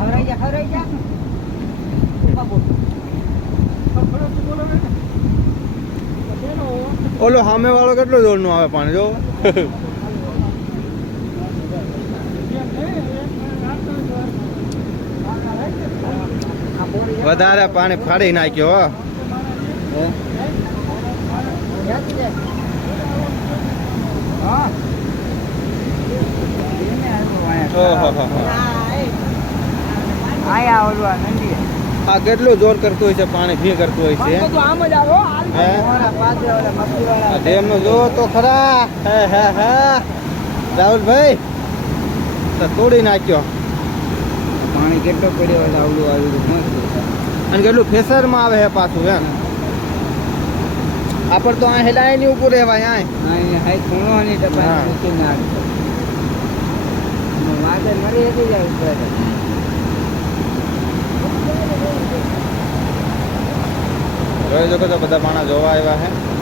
જા જા ઓલો સામે વાળો કેટલો જોરનું આવે પાણી જો. વધારે પાણી ફાડી નાખ્યો. ઓહો હો હો. આયા ઓલું નંદી. આ કેટલું જોર કરતું હોય છે પાણી ભી કરતું હોય છે? બધું આમ જ આવો. આ ડેમનું જો તો ખરા. હે હે હે. રાહુલભાઈ તો તોડી નાખ્યો. પાણી કેટલો પડ્યો આવડું આવ્યું અને કેટલું ફેસરમાં આવે છે પાછું એમ? આપણ તો આ હેલાયની ઉપર રહેવાય આ અહીં હાઈ ખૂણો ની હા. ટપાલ મૂકી નાખ વાગે મરી હતી જાય ઉપર. જોઈ શકો તો બધા માણસ જોવા આવ્યા છે.